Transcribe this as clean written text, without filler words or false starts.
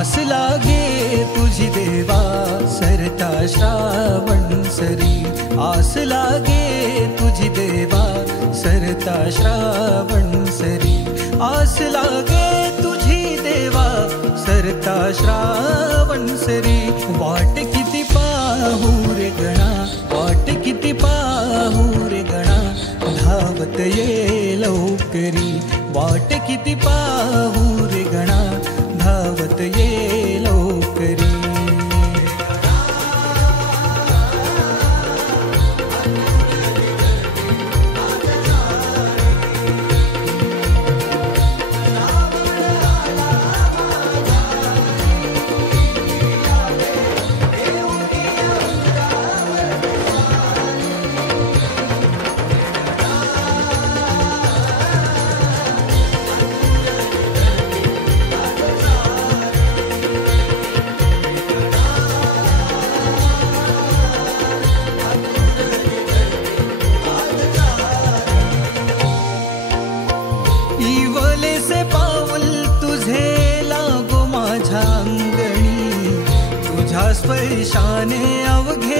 आस लागे तुझी देवा सरता श्रावण सरी, आस लागे तुझी देवा सरता श्रावण सरी, आस लागे तुझी देवा सरता श्रावण सरी। वाट किती पाहू रे गणा, वाट किती पाहू रे गणा, धावत ये लवकरी, वाट किती पाहू रे गणा, धावत ये लवकरी। इवलेसे पाऊल तुझे लागो माझ्या अंगणी, तुझ्या स्पर्शाने अवघे